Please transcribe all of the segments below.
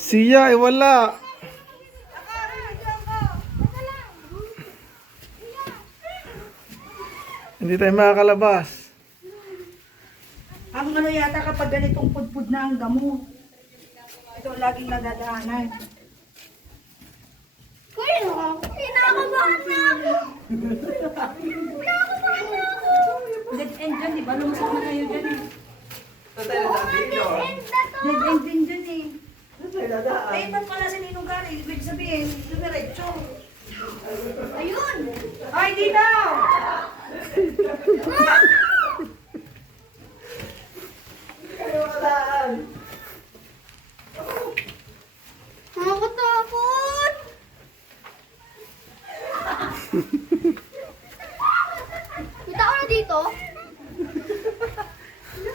Siya, wala. Hindi tayo makakalabas. Ang ano yata kapag ganitong pudpud na ang damo. Ito laging nadadaanan. Kuya, kinakabahan na ako. Kinakabahan na ako. Dead end dyan, di ba? Lumusok na kayo dyan eh. Dead Dead end din dyan eh. Eh, ba't pala sa ninong gari? Ibig sabihin, dumiretso. Ayun. Ay, dito! Nakakatakot. Kita ko na dito.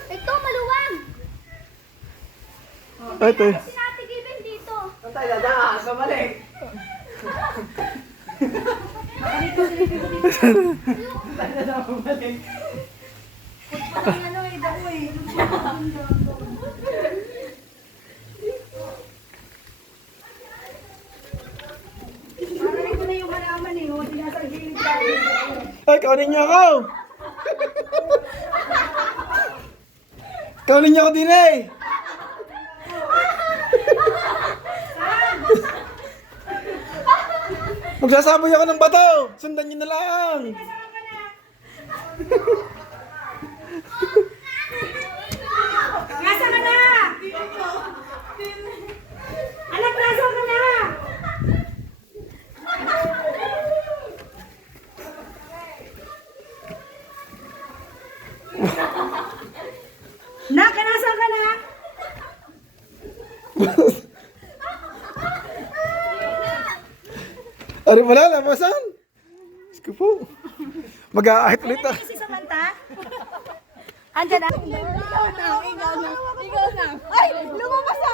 Ito, maluwag. Ay, tayo. Sinatigibin dito. Ang ano eh, damo eh. Parang ko na yung halaman eh. Hindi nasa gilid tayo. Ay, kaunin niyo ako! Kaunin niyo ako din eh! Magsasaboy ako ng bato! Sundan niyo na lang! Nasa ka na! Anak, nasa ka na! Nak, nasa ka na? Ari wala, labasan! Diyos ko po. Mag-aahit ulit ah. Si Samantha? Andiyan na? Ikaw na. Ay, lumabas na.